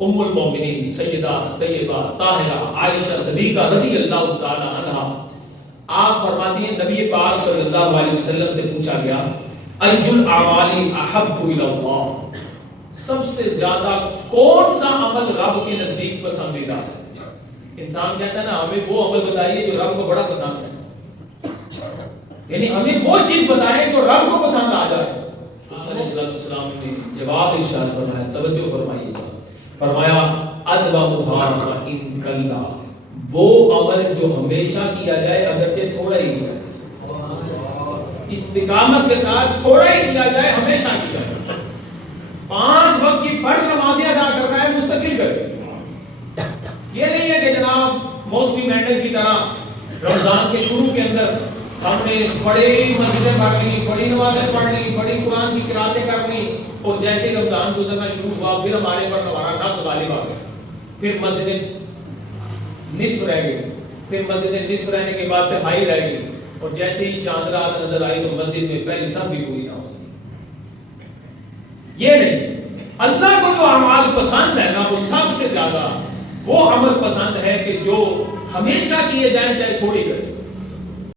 ام المومنین سیدہ طیبہ طاہرہ عائشہ صدیقہ رضی اللہ تعالی عنہا، آپ فرماتی ہیں نبی پاک صلی اللہ علیہ وسلم سے پوچھا گیا ایج الاعمال احب الی اللہ، سب سے زیادہ کون سا عمل رب کے نزدیک پسندیدہ ہے؟ انسان کہتا ہے نا ہمیں وہ عمل بتائیے جو رب کو بڑا پسند ہے، یعنی ہمیں وہ چیز بتائیں جو رب کو پسند آ جائے۔ علیہ السلام نے جواب ارشاد فرمایا، توجہ فرمائیے، فرمایا ادومھا ان کلا، وہ عمل جو ہمیشہ کیا جائے اگرچہ تھوڑا ہی کیا جائے، استقامت کے ساتھ تھوڑا ہی کیا جائے، ہمیشہ کیا جائے۔ 5 وقت کی فرض نمازیں ادا کر رہا ہے مستقل کر کے، یہ نہیں ہے کہ جناب موسمی مینڈل کی طرح رمضان کے شروع کے اندر ہم نے بڑی مسجدیں پڑھ لی، بڑی نمازیں پڑھ لی، بڑی قرآن کی قراتیں کر لی، اور جیسے رمضان گزرنا شروع ہوا پھر ہمارے پر ہمارا نفس غالب آ گیا، پھر مسجدیں نصف رہ گئی، پھر مسجدیں نصف رہنے کے بعد تہائی رہ گئی، اور جیسے ہی چاند رات نظر آئی تو مسجد میں پہلی سب بھی پوری نہ ہو سکی۔ یہ نہیں، اللہ کو جو اعمال پسند ہے نا وہ سب سے زیادہ وہ عمل پسند ہے کہ جو ہمیشہ کیے جائیں چاہے تھوڑی کریں۔